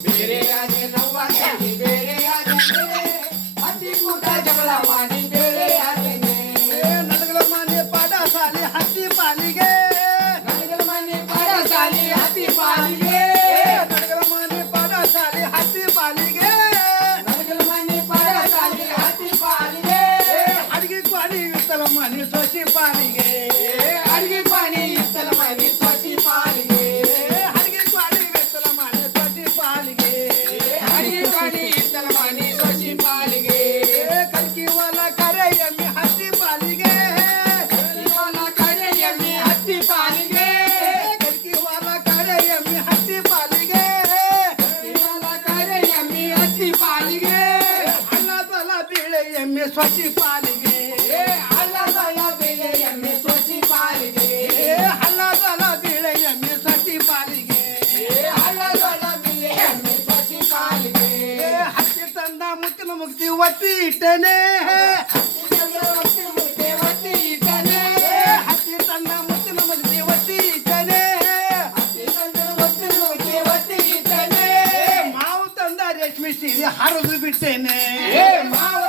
ಬೇರೆ ರಾಜೆ ನವ್ವಾನಿ ಬೇರೆ ರಾಜನೆ ಅತಿ ಕೂಟ ಜಗಳ ಮಾಡಿ ಬೇರೆ ರಾಜನೆ ನಡಗಲ ಮನೆ ಪಾಠಶಾಲೆ ಹತ್ತಿ ಪಾಲಿಗೆ ನನಗಲ ಮನೆ ಪಾಠಶಾಲೆ ಅತಿ ಪಾಲಿಗೆ ನಡಗಲ ಮನೆ ಪಾಠಶಾಲೆ ಹತ್ತಿ ಪಾಲಿಗೆ ನನಗಲ ಮನೆ ಪಾಠಶಾಲೆ ಅತಿ ಪಾಲಿಗೆ ಅಡಿಗೆ ಪಾನಿ ವಿತ್ತಲ ಮನೆ ಸೊಸಿ ಪಾಲಿಗೆ ಅಡಿಗೆ ಪಾನಿ ಇತ್ತಲ ಮನೆ ಸೊಸಿ ಪಾಲಿಗೆ ಅಡಿಗೆ ಪಾನಿ ವಿತ್ತಲ ಮನೆ ಸೊಸಿ ಪಾಲಿಗೆ ಅಡಿಗೆ ಪಾನಿ ಇತ್ತಲ ಮನೆ ಸೊಸಿ ಪಾಲಿಗೆ ಕಲ್ಕಿ ಹೊಲ ಕರೆ ಎಮ್ಮೆ ಹತ್ತಿ ಪಾಲಿಗೆ ಇವನ ಕಡೆ ಎಮ್ಮೆ ಹತ್ತಿ ಪಾಲಿಗೆ ಕಲ್ಕಿ ಹೊಲ ಕರೆ ಎಮ್ಮೆ ಹತ್ತಿ ಪಾಲಿಗೆ ಇವನ ಕಡೆ ಎಮ್ಮೆ ಹತ್ತಿ ಪಾಲಿಗೆ ಹಳ್ಳದಲ ಬೀಳೆ ಎಮ್ಮೆ ಸೊಸಿ ಪಾಲಿಗೆ ಅಲ್ಲದಲ್ಲ ಬೆಲೆ ಎಮ್ಮೆ ಸೊಸಿ ಪಾಲಿಗೆ ಹಳ್ಳದಲ ಬೀಳೆ ಎಮ್ಮೆ ಸೊಸಿ ಪಾಲಿಗೆ ಅಲ್ಲದಲ್ಲ ಬೆಲೆ ಎಮ್ಮೆ ಸೊಸಿ ಪಾಲಿಗೆ ಹತ್ತಿ ತಂದ ಮುತ್ತಿನ ಮುಗ್ತಿ ಒತ್ತಿ ಇಟ್ಟೇನೆ ಒತ್ತಿ ಇದ್ದಾನೆ ಹತ್ತಿ ತಂದ ಮುತ್ತಿನ ಮುಗ್ತಿ ಒತ್ತಿ ಇಟ್ಟೇನೆ ಒತ್ತಿ ಇದ್ದಾನೆ ಮಾವು ತಂದ ರೇಷ್ಮೆ ಸೀರೆ ಹರಿದು ಬಿಟ್ಟೇನೆ ಮಾವ